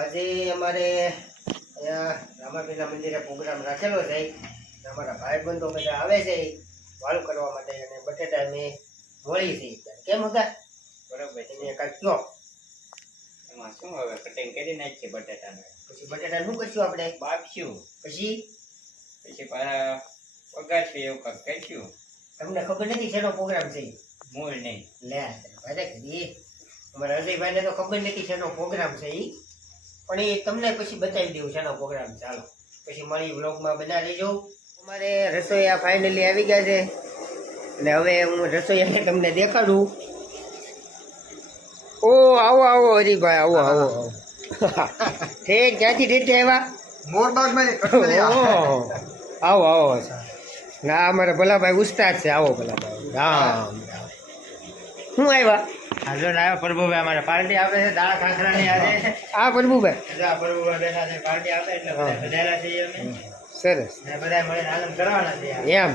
આજે અમારે અહીંયા રામાપીરના મંદિરે પ્રોગ્રામ રાખેલો છે. અમારા ભાઈબંધો બધા આવે છે વાળું કરવા માટે અને બટેટા મેં વળી છે. કેમ હતા બરાબર તમે કાંઈક કહો. એમાં શું હવે કટિંગ કરી નાખીએ બટેટાને. પછી બટેટા શું કરશું આપણે? બાફશું. પછી વગાડશું એવું કાંઈક કરીશું. તમને ખબર નથી શેનો પ્રોગ્રામ છે? મૂળ નહીં. લે ભાઈ કરી અમારા અજયભાઈને તો ખબર નથી શેનો પ્રોગ્રામ છે એ, પણ એ તમને પછી બતાવી દઉં શેનો પ્રોગ્રામ. ચાલો પછી મળી વ્લોગમાં બધા લેજો. અમારે રસોઈયા ફાઇનલી આવી ગયા છે એટલે હવે હું રસોઈયાને તમને દેખાડું. ઓ આવો આવો હરીભાઈ, આવો આવો આવો. ઠેક ક્યાંથી ઠેઠ આવ્યા? મોરબાગમાં આવો આવો. ના અમારે ભલાભાઈ ઉસ્તાદ છે. આવો ભલાભાઈ, રામ રામ. શું આવ્યા? હાજો ના પ્રભુભાઈ અમારે પાર્ટી આપે છે દાળ ખાખરાની આજે. આ પ્રભુભાઈ આ પ્રભુભાઈ બેઠા છે પાર્ટી આપે એટલે બધા બધાયલા છીએ અમે. સરસ ને બધા મળીને આનંદ કરવાના છે. એમ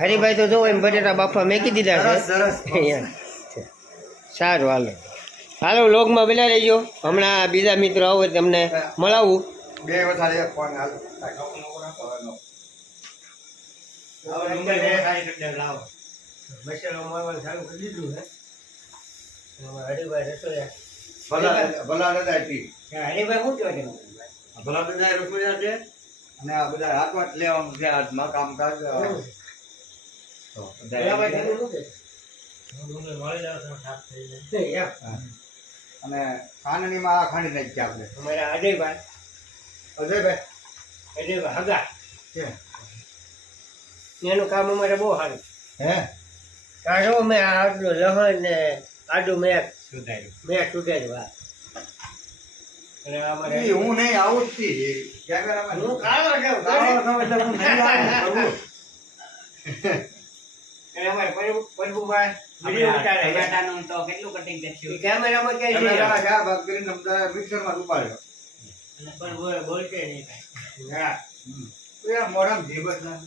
હરીભાઈ તો જો એમ બટેટા બાફા મેકી દીધા છે. સરસ એમ સારું હાલો હાલો વ્લોગમાં બના રહેજો. હમણાં બીજા મિત્રો આવો તમને મળાવું. બે વખત એક ફોન હાલો મસાલો મારવાનું ચાલુ કરી દીધું છે હરીભાઈ રસોઈયા. ભલા દાદા ટી હરીભાઈ શું કહો છો? ભલા દાદા રસોઈયા છે અને આ બધા હાથમાં જ લેવાનું છે આજમાં કામકાજ. અને ખાંડણીમાં આ ખાંડી નાખીએ આપણે. અમારા અજયભાઈ અજયભાઈ હગા એનું કામ અમારે બહુ સારું. હે કાઢો મેં આટલું લહણ ને આડું મેં સુધાર્યું. સુધાર્યું. અને અમારે ઈ હું નહીં આવું જ છી. કેમેરામાં હું કાળો છું. કાળો છું એટલે હું નહીં આવું કરું. અને અમારે પ્રભુભાઈ વિડીયો ઉતારે છે. ટમેટાનું તો કેટલું કટિંગ એ કરશું. કેમેરામાં ક્યાંય કેમેરા છે? ક્યાં ભાગ કરીને અમદાવાદ મિક્સરમાં ઉપાડ્યો. અને પ્રભુભાઈ બોલશે નહીં કાંઈ. હા. એ મોઢામાં જીભ જ ના.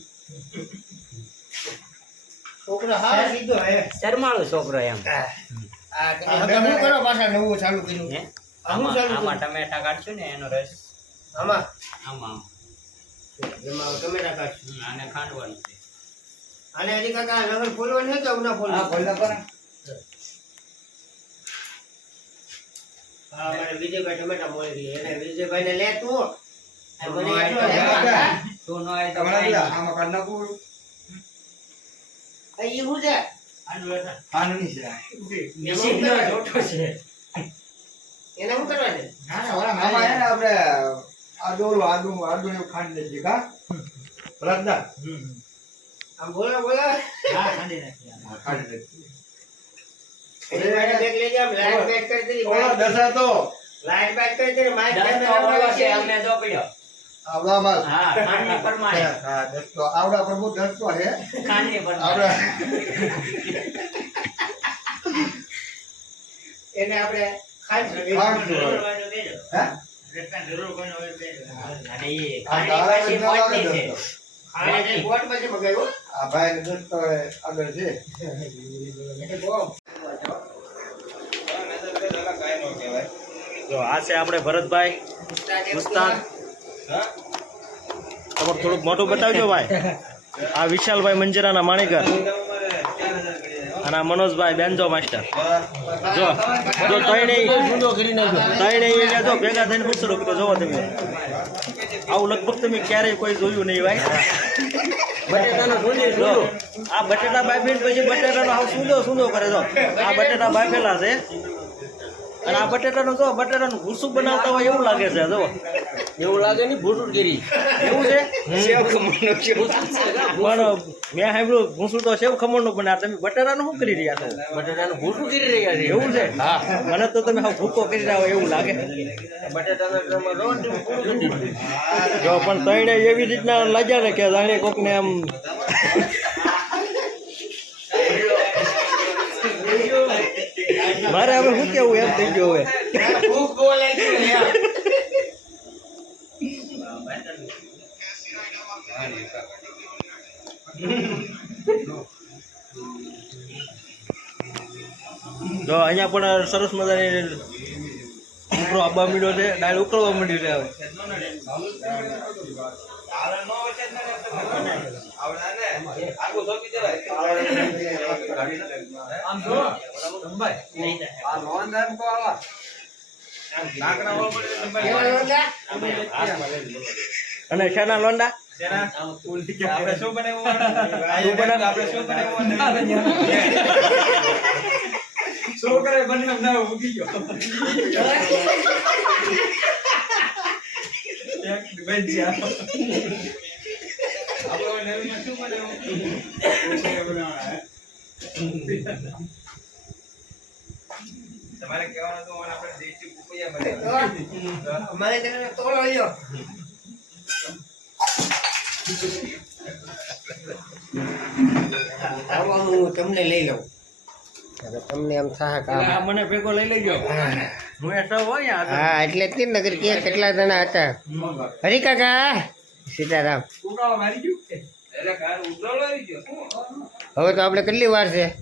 છોકરો હાવ સીધો હે. શરમાળું છોકરો એમ. આ શું કરો પાછા નવું ચાલુ કર્યું? હે? આ શું ચાલુ આમાં કર્યું? ટમેટા કાઢશું ને એનો રસ આમાં આમાં એમાં ટમેટા કાઢશું. આને ખાંડવાનું છે. અને હજી કાકા લગન ફોલવાનું છે કે ઉના હા ફોલવાનું? બોલ ના હા મારે વિજયભાઈ ટમેટા મળી રહી એને વિજયભાઈને લે તું. આ મને નો એટલો આય તો લેવા. તું નો આય તો તમારા કાંઈ બધા નહીં. આમાં કાઢ નાખું. આ ઈ શું છે? આનું રસ ખાંડણી છે. મિશીનનો જોટો છે. એને શું કરવાનું? આમાં હે ને આપણે આદુ એવું ખાંડી દેજે કા રદ્દા. આમ બોલો બોલો. હા ખાંડી નાખી. હા, ખાંડી દેજે. વિજયભાઈને બેગ લઈ જા. લાઈટ બેટ કરી દીધી. ઓળો દસા તો લાઈટ બેટ કરી દીધી. માઇક દસ તો કેમેરા ઓળો માં છે છે. અમને જો પડ્યો. આવડા માલ. હા ખાંડની પરમાણે. હા દસ તો આવડા પ્રભુ દસ તો હે ખાંડની પરમાણે. આવડા એને આપણે ખાઈ ખાંડ જરૂર જોઈએ. હોય તો દેજો. હે રત્ના જરૂર કોઈ હોય તો દેજો. અને એ આ ખાંડની દાડા પાછી જ ના લાગે પોચની છે. દસ તો. ખાઈ બોટ પછી મગાવ્યો. આ ભાઈ ને દસ તો આગળ છે. જો આ છે આપણે ભરતભાઈ ઉસ્તાદ. તમારું થોડુંક મોટું બતાવજો ભાઈ. આ વિશાલભાઈ મંજીરાના માણીકર અને આ મનોજભાઈ બેન્જો માસ્ટર. જો જો ત્રણેય જો ભેગા થઈને પૂછડો કરો. જોવો તમે આવું લગભગ તમે ક્યારેય કોઈ જોયું નહીં ભાઈ. જો આ બટેટા બાફીને પછી બટેટાનો હાવ સૂંદો કરે. જો આ બટેટા બાફેલા છે અને આ બટેટાનું જો બટેટાનું ભૂસું બનાવતા હોય એવું લાગે છે. જો એવું લાગે ને ભૂસું કરી એવું છે પણ મેં સાંભળ્યું ભૂસું તો સેવ ખમણનું બને. તમે બટેટાનું શું કરી રહ્યા છો? બટાટાનું ભૂસું કરી રહ્યા છે. એવું છે? હા મને તો તમે હાવ ભૂકો કરી રહ્યા હોય એવું લાગે. બટાટાના ડ્રમમાં રોજ પૂરું કરી દીધું. જો પણ તઈને એવી રીતના લાગ્યા ને કે જાણે કોકને આમ મારે હવે શું કેવું એમ થઈ ગયું હવે. ભૂખ બહુ લાગી ને યાર. જો અહીંયા પણ સરસ મજાની છોકરો આબા મીડ્યો છે દાળ ઉકળવા માંડ્યું છે હવે અને શાના લોંડા તમારે કહેવાનું તો આપણે દેશી કુકિયા અમારે ત્યાં તોલો લ્યો આવો હું તમને લઈ લઉં હવે તમને એમ થાય કે આ મને ભેગો લઈ લેજો હું એ સૌ હોય હા એટલે જ ને નગર કે કેટલા જણા હતા હરી કાકા સીતારામ હવે તો આપણે કેટલી વાર છે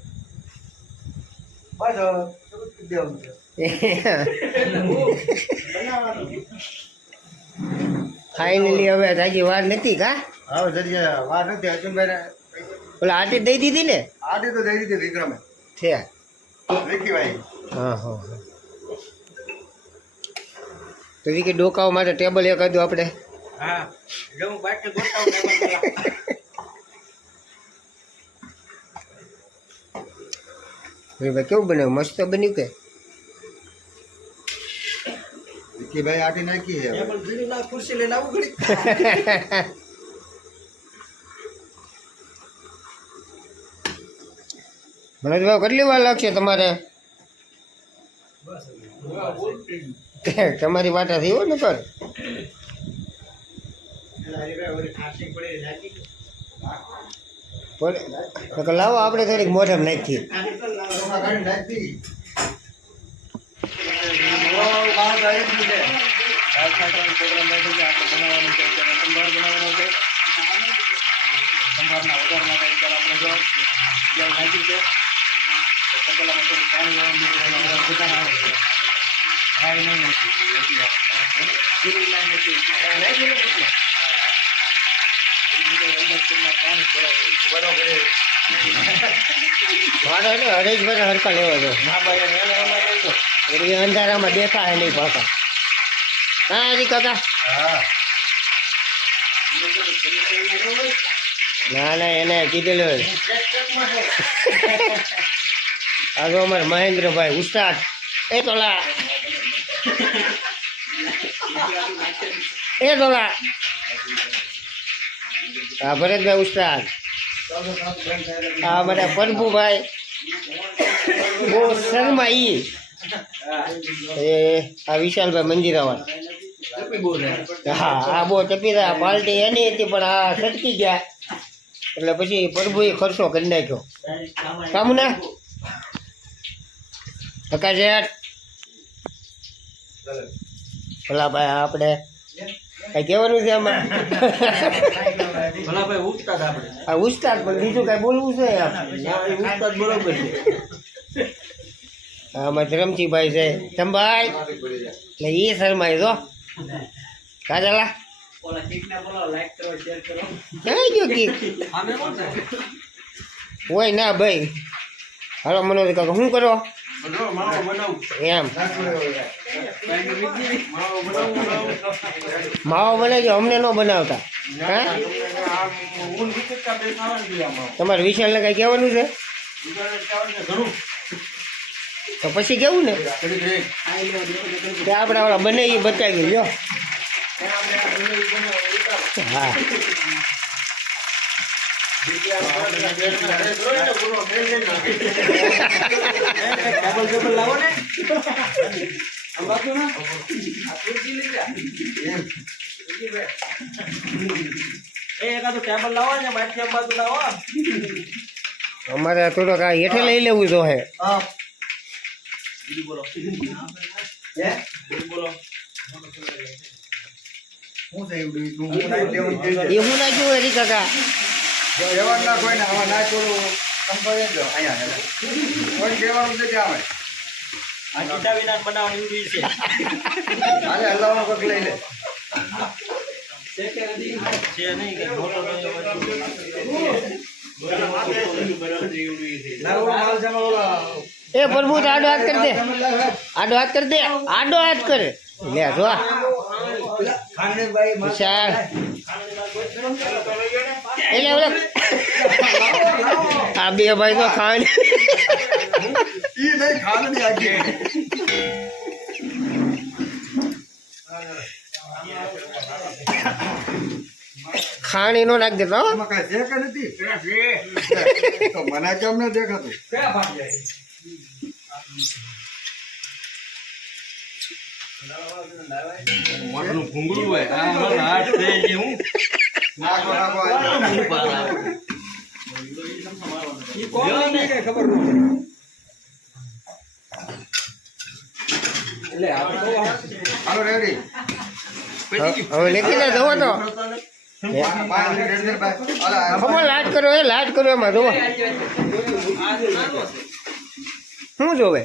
ફાઇનલી હવે તાજી વાર નથી કા હા જરીએ વાર નથી અર્જુનભાઈ ઓલા આટી દઈ દીધી ને આડી તો દઈ દીધી વિક્રમે છે વિકીભાઈ હા હા હા તો કે ડોકાઓ માટે ટેબલ એક હતું આપણે હા જો હું બાટલી ગોઠાવું ભાઈ કેવું બનાવ્યું મસ્ત બન્યું કે વિકીભાઈ આટી નાખી છે ટેબલ ભીડું ના ખુરશી લઈને આવું ઘડી મનોજભાઈ કેટલી વાર લાગશે તમારે તમારી વાટા થઈ હોય ને કર લાવો આપણે થોડીક મોઢમ નાખીએ નાખી મારો એટલે હરેશભાઈ હરકા લેવા દો એટલે અંધારામાં દેખાય નહીં પાછા હા હરી કાકા ના ના એને કીધેલું આ તો અમારે મહેન્દ્રભાઈ ઉસ્તાદ એ તોલા હા ભરતભાઈ ઉસ્તાદ હા અમારા પ્રભુભાઈ બહુ શર્મા એ આ વિશાલભાઈ મંજીરાવાળા હા આ બહુ ટપીરા પાર્ટી એની હતી પણ આ સટકી ગયા એટલે પછી પ્રભુએ ખર્ચો કરી નાખ્યો કામ ના હકાશેઠ ભલા ભાઈ આપણે કઈ કહેવાનું છે આમાં ભલા ભાઈ ઉસ્તાદ આપણે આ ઉસ્તાદ પણ બીજું કઈ બોલવું છે ઉસ્તાદ બરોબર છે આમાં ધરમજીભાઈ છે ચંભાઈ એટલે એ શર્માય તો કાજલા ક્યાં ગયો કીક હોય ના ભાઈ હાલો મનોજ કાકા શું કરો એમ માવો બનાવજો અમને ન બનાવતા હા તમારે વિશાલને કઈ કહેવાનું છે તો પછી કેવું ને તે આપણે ઓલા બનાવી બતાવી લ્યો હા લાવો ને એકાદું ટેબલ લાવો ને બાકી અંબાતું લાવો અમારે થોડોક આ હેઠે લઈ લેવું જો હે બોલો શું થયું તું હું લેવું એ હું નાખ્યું હરી કાકા એવા ના કોઈ ને આવા ના છોડો સંભાળે જો અહીંયા કોઈ કહેવાનું છે કે આવે આ કીધા વિના બનાવવાની ઈડલી છે. હાલે હલાવવાનો કોક લઈ લે. છે નહીં કે મોટો ના ઓલો માલ જમા ઓલા એ પ્રભુ તો આડો હાથ કરી દે, આડો હાથ કરી દે, આડો હાથ કરે લે જો ખાંડેભાઈ માલ વિશાળ એટલે ઓલા આ બે ભાઈ તો ખાંડ ઈ નહીં ખાંડની આખી. ખાંડ એનો નાખ દેતો હો. એમાં કાંઈ છે કે નથી? તો મને કેમ ન દેખાતું? મોટલું ભૂંગળું હોય આ મારો હાથ છે જે હું નાખો, નાખો, આ. ઈ કોણ છે કે ખબર નથી. એટલે આ તો હાલો રેડી. હવે લેખી લે જોવો તો ખબર લાટ કરો એ લાટ કરો એમાં જોવો શું જોવે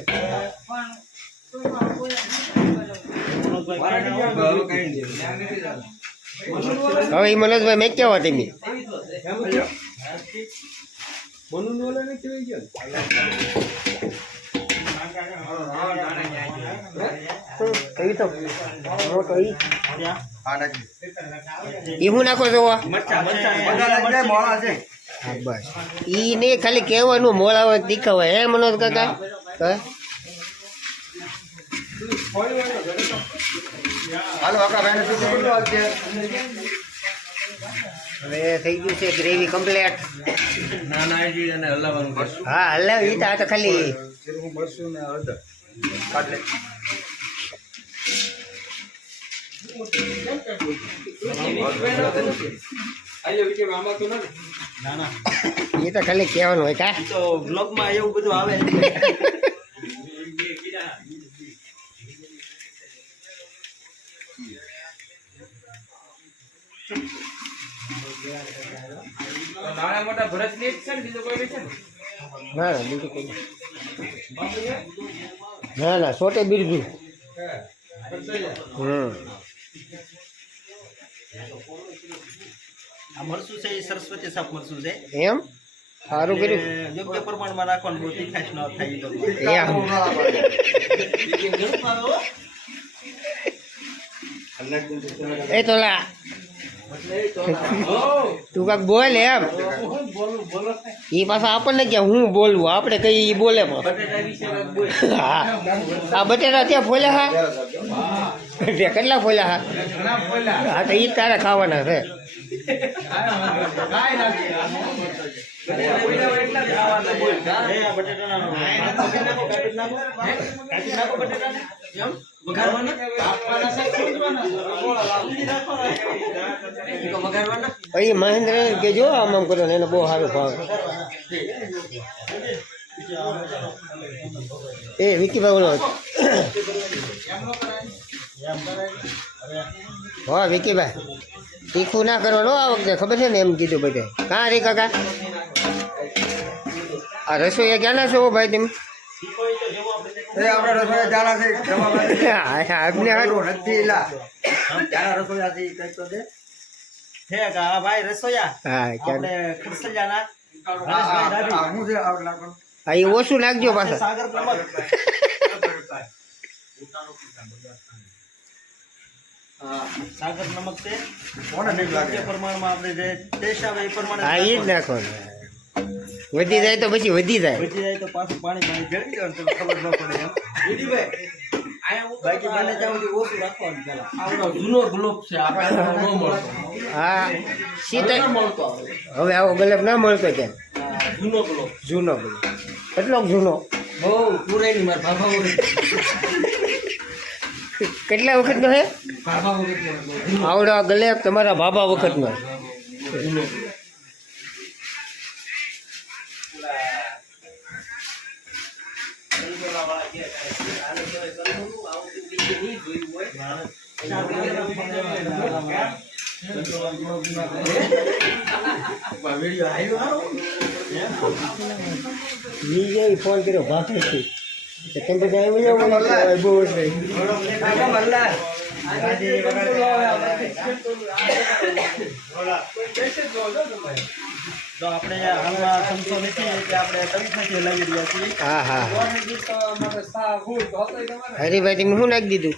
હવે એ મનોજભાઈ મેં કેવા તમે કઈ તો મોટો ઈ હા, નાખી. ઈ હું નાખો જોવો બધા લઈ જાય, મોળા છે. હા, બસ ઈ ને ખાલી કહેવાનું મોળાવા તીખા હોય હે મનોજ કાકા હે? હાલો આપણા ભાઈને શું કીધું આજે? હવે થઈ ગયું છે ગ્રેવી કમ્પ્લીટ નાના આઈડી અને હલાવવાનું કરશું. હા હલાવ ઈ તો આ તો ખાલી હું બસું ને હળદર કાઢ લે. ના ના એ તો ખાલી કહેવાનું હોય કા ઈ તો બ્લોગમાં એવું બધું આવે નાના મોટા ભરત ને છે ને બીજું કોઈ છે ને ના ના બીજું કોઈ નહીં. ના ના સોટે બિરજું આ મરચું છે એ સરસ્વતી સાપ મરચું છે એમ સારું કર્યું યોગ્ય પ્રમાણમાં રાખવાનું બહુ તીખાશ ન થાય તો એ તો લા તું કાક બોલ એમ ઈ પાછા આપણને કે હું બોલવું આપણે કઈ ઈ બોલે પણ હા આ બટેટા ત્યાં ફોલ્યા હા કેટલા ફોલ્યા હા તો ઈ તારે ખાવાના છે અહીં મહેન્દ્ર કે જો આમ આમ કરો ને એને બહુ સારું ભાવ એ વિકીભાઈ બોલો હા વિકીભાઈ તીખું ના કરવાનું આ વખતે ખબર છે ને એમ કીધું બધે કાં રે કાકા આ રસોઈ ક્યાંના છો ભાઈ તમે એ આપણે રસોઈ જાણા છે જવાબ આપને નથી લા ક્યાં રસોયા છે ઈ કઈ તો દે છે કે આ ભાઈ રસોયા હા આપણે ખરસલિયાના હા, હું છે આપણે નાખવાનું. હા એ ઓછું નાખજો પાછા સાગર નમક સાગર નમક છે કોને બીક લાગે? યોગ્ય પ્રમાણમાં આપણે જે ટેસ્ટ આવે એ પ્રમાણે હા એ જ નાખવાનું વધી જાય તો પછી વધી જાય વધી જાય તો પાછું પાણી જળવી દેવાનું તમને ખબર ન પડે એમ બાકી બને ત્યાં સુધી ઓછું રાખવાનું પેલા આપણો જૂનો ગ્લોબ છે આપણે ન મળતો હા સીતા હવે આવો ગલબ ના મળતો ત્યાં જૂનો ગ્લોબ જૂનો ગલબ કેટલો જૂનો બહુ પુરાની માર બાબા વગર કેટલા વખતનો હે બાબા વગર આવડો ગલેબ તમારા બાબા વખતનો જૂનો નીજે ફોન કર્યો ભાખરથી તો તમે બધા આવી જાઓ. બહુ જ નહીં. તો આપણે હાલમાં સમસો નથી એટલે આપણે તવીથાથી લાવી રહ્યા છીએ. હા હા હરીભાઈ તમે શું નાખી દીધું?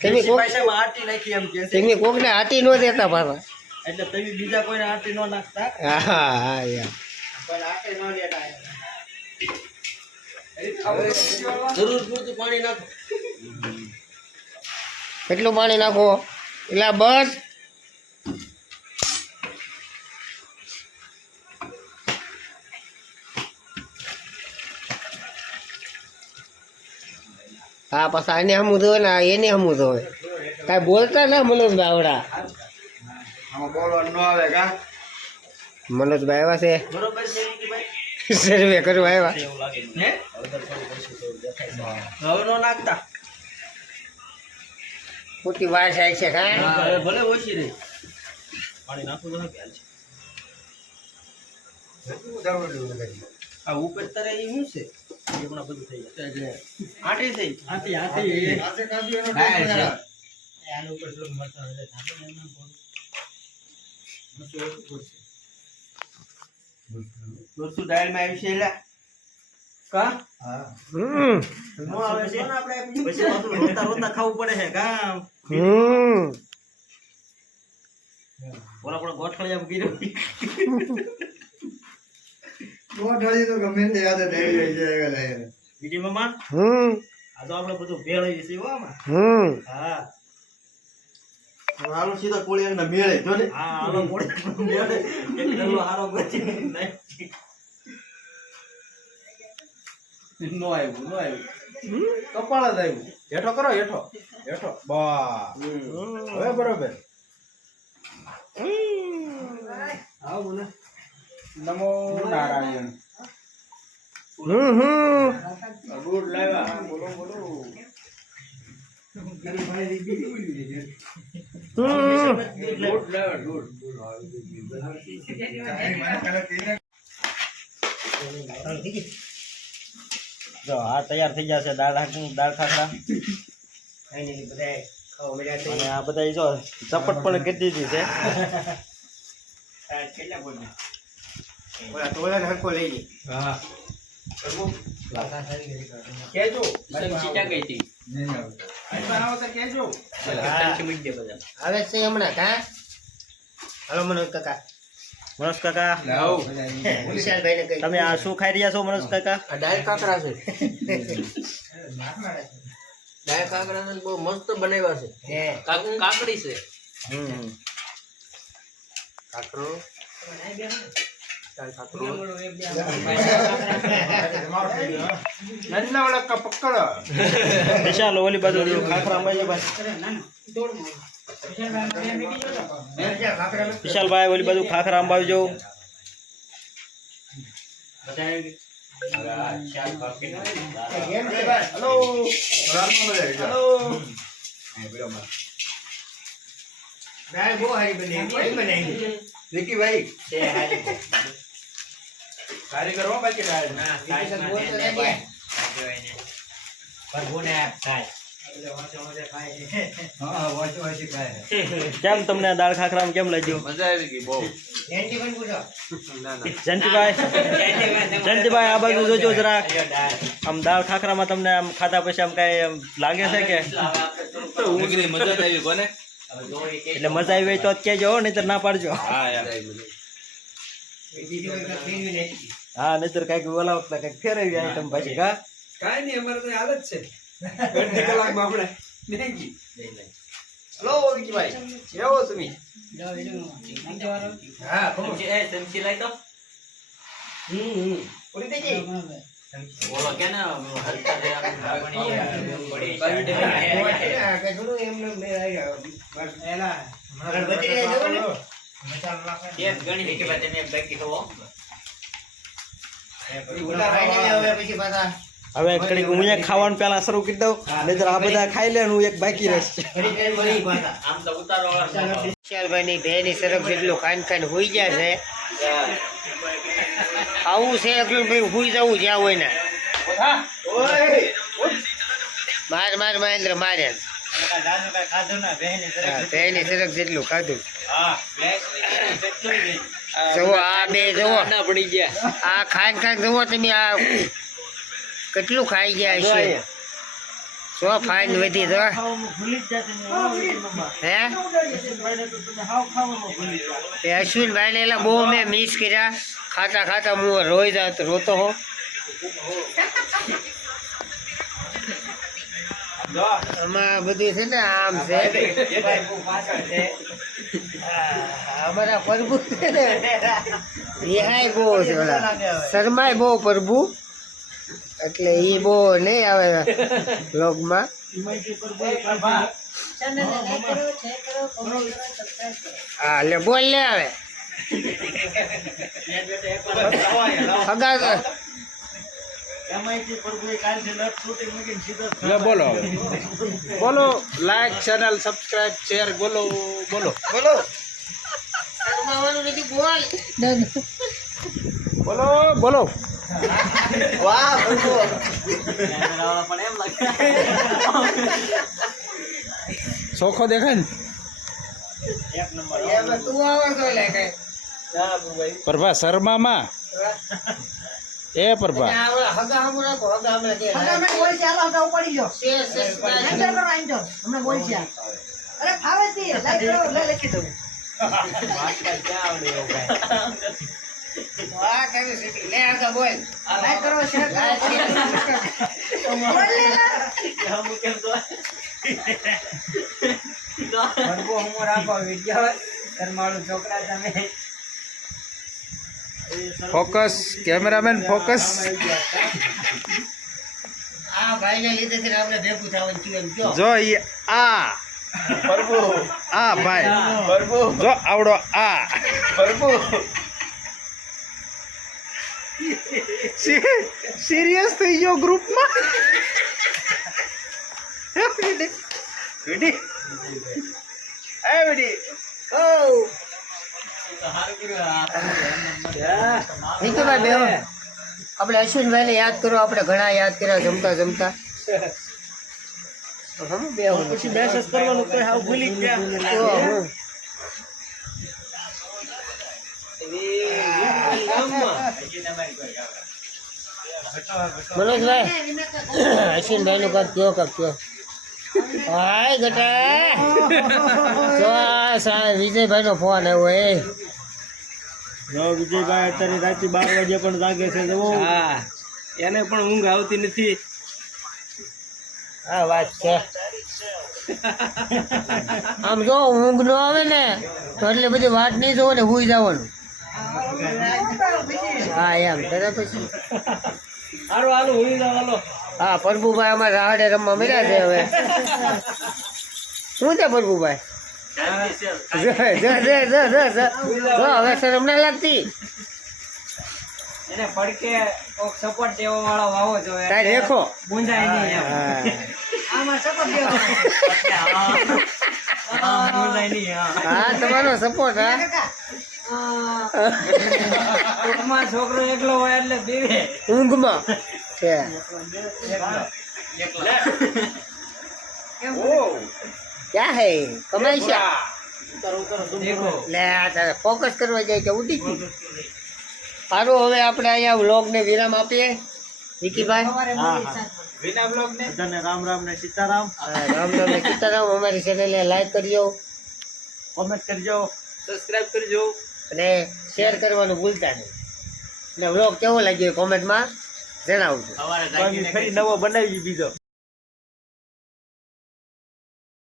તમે કોક પૈસામાં આટી નાખી એમ કે છે. તમે કોકને આટી ન દેતા પાછા. એટલે તમે બીજા કોઈને આટી ન નાખતા. હા હા યાર. પણ આટી ન લેતા. જરૂર પૂરતું પાણી નાખો. કેટલું પાણી નાખો? એટલે બસ હા પાછા આને હમું ધોવે ને એને હમું ધોવે. કાંઈ બોલતા ના મનોજભાઈ આવડા. આમાં બોલવાનું ન આવે કા મનોજભાઈ આવ્યા છે બરોબર છે ભાઈ. સર્વે કરવા આવ્યા. એવું લાગે હે હવે નો નાખતા. ખોટી વાસ આવી છે કાં? હા, હવે ભલે ઓછી રહી. પાણી નાખવું તો હાલ છે. આ ઉપર તરે એ શું છે? એ હમણાં બધું થઈ જશે. એટલે આટી થઈ. આટી આનું ઉપર થોડું મરચાં એટલે ધાબો ને એમાં થોડું. દોસ્તો ડાયલમાં આવી છે એટલે કા નો આવે છે. પછી પાછું રોતા રોતા ખાવું પડે છે કા. ઓલા પણ ગોઠળિયા ગીર્યો. તો ગમે તે યાદ થઈ જાય છે. બીજી મામા આ તો આપણે બધું ભેળવી છે હો આમાં. હા હાલો સીધા કોળિયાના મેળે જો ને. હા હાલો મોડે મેળે એક ડલ્લો હારો ગોચી નાખી. નો આવ્યું કપાળ જ આવ્યું. હેઠો કરો હેઠો બા હવે બરોબર. આવો બોલે નમો નારાયણ. ગુડ લાવ્યા બોલો જો આ તૈયાર થઈ જશે દાળ ખાખરા. ફાઇનલી બધા ખાવા મળ્યા છે. અને આ બધા જો ચપટ પણ કેટલી દીધી છે. કેટલા બોલ્યા? ઓલા તોલાને હરખો લઈ લે. હા કેજો સમજી ક્યાં ગઈ હતી કેજો સમજી મૂકી દે બધા આવે છે હમણાં કા? હાલો મનોજ કાકા. મનોજ કાકા વિશાલભાઈને કઈ તમે આ શું ખાઈ રહ્યા છો મનોજ કાકા? દાળ કાકરા છે. દાળ કાકરા ને બહુ મસ્ત બનાવ્યા છે. હે કાકડી છે. કાકરો નન્ના વાળા કા પકડો. વિશાલ ઓલી બાજુ ખાખરા માં વિશાલભાઈ ઓલી બાજુ ખાખરા અંબાવી જાવ. હેલો હેલો દાળ બહુ હારી બની. કોઈ બનાવી વિકી ભાઈ છે હારી. કારીગર હો બાકી દાળ ના સાઈઝ સાઈઝ બોલ તો માં દે. પર ગુને ખાય હા વાંચો વાંચી ખાય. કેમ તમને આ દાળ ખાખરામાં કેમ લાગ્યું? મજા આવી ગઈ બહુ. એન્ટી પણ પૂછો. જયંતિભાઈ આ બાજુ જોજો જરા. આમ દાળ ખાખરામાં તમને આમ ખાધા પછી આમ કઈ આમ લાગે છે કે? મજા આવી કોને? એટલે મજા આવી હોય તો જ કહેજો નહીતર ના પાડજો. બીજું કંઈક ફેરવી નાખી. હા નહીતર કઈક ઓલા વખતે કઈક ફેરવી આઈટમ પછી કા. કાઈ નહીં અમારે તો હાલ જ છે. અડધી કલાકમાં આપણે મેગી. હેલો વિકી ભાઈ કેવો તમે? હા ખબર. સમજી લાય તો પૂરી થઈ ગઈ? બોલો કે ને હલતા દે આમ પડી આ કે થોડું એમને મેં આવ્યા. ગણપતિ ને જવો ને. એક ગણી કે બાદ તમે બાકી તો ઓલા ફાઇનલી હવે પછી પાછા હવે કડીક હું અહીંયા ખાવાનું પેલા શરૂ કરી દઉં નહીતર આ બધા ખાઈ લે હું એક બાકી રહીશ. ઘડી ઘડી મળી પાછા. આમ તો ઉતારો વાળા વિશાલભાઈની બેની સરફ જેટલું ખાન હોઈ ગયા છે આવું છે એકલું ભાઈ હુઈ જવું જ્યાં હોય ને માર માર મહેન્દ્ર મારે પહેલી સરક જેટલું ખાધું જુઓ આ બે જુઓ પડી ગયા આ ખાઈ ખાઈ જુઓ તમે આ કેટલું ખાઈ ગયા છે સો ફાઈન વધી તો હે એ અશ્વિનભાઈ ને એલા બહુ મેં મિસ કર્યા ખાતા ખાતા હું રોઈ જાતો રોતો હો આમાં બધું છે ને આમ છે અમારા પ્રભુ છે ને રિહાય બહુ છે ઓલા શરમાય બહુ પ્રભુ એટલે એ બહુ નહીં આવે બ્લોગમાં હા લે બોલ લે આવે હગા બોલો બોલો લાઈક ચેનલ સબસ્ક્રાઇબ શેર બોલો બોલો બોલો શરમાવાનું નથી બોલ બોલો બોલો વાહ પ્રભુ ચોખ્ખો દેખાય ને એમાં તું આવડતો લે કઈ પ્રભા શર્મામાં એ પ્રભા આ ઓલા હગા હમું રાખો હગા હમણાં દે શેર વાહ કેવી સીટી લે હગા બોલ ફોકસ કેમેરામેન ફોકસ આ ભાઈ ને લીધે થી આપણે ભેગું થવાનું થયું એમ કયો જો ઈ આ આ ભાઈ જો આવડો આ સિરિયસ થઈ ગયો ગ્રુપમાં નીતિભાઈ બેહો આપણે અશ્વિનભાઈ ને યાદ કરો આપણે ઘણા યાદ કર્યા જમતા જમતા હમ બેહો પછી મેસેજ કરવાનું કોઈ હાવ ભૂલી ગયા તો હું મનોજભાઈ અશ્વિનભાઈ નું કાક કયો હાય ગટા જો આ વિજયભાઈ નો ફોન આવ્યો એ જો વિજયભાઈ અત્યારે રાતે 12 વાગે પણ જાગે છે જવો હા એને પણ ઊંઘ આવતી નથી હા વાત છે આમ જો ઊંઘ નો આવે ને તો એટલે બધી વાત નહીં જોવો ને હુઈ જવાનું હા એમ તને પછી હારું હાલો હોઈ જાવ હાલો હા પ્રભુભાઈ અમારે રાહડે રમવા મળ્યા છે હવે શું છે પ્રભુભાઈ જો હવે શરમ ના લાગતી એને પડકે કોક સપોર્ટ દેવા વાળો વાવો જોઈએ તારે દેખો ગુંજાય નહીં એમ આમાં સપોર્ટ દેવા ગુંજાય નહીં હા તમારો સપોર્ટ હા ટૂંકમાં છોકરો એકલો હોય એટલે બીવે ઊંઘમાં છે ક્યાં હે કમાઈ છે દેખો લે આ તારે ફોકસ કરવા જાય કે ઉડી ગયું સારું હવે આપણે અહીંયા વ્લોગને વિરામ આપીએ વિકીભાઈ વિના બ્લોગ ને બધાને રામ રામ ને સીતારામ રામ રામ ને સીતારામ અમારી ચેનલને લાઈક કરજો કોમેન્ટ કરજો સબસ્ક્રાઇબ કરજો અને શેર કરવાનું ભૂલતા નહીં અને વ્લોગ કેવો લાગ્યો કોમેન્ટમાં જણાવજો સવારે ફરી નવો બનાવી બીજો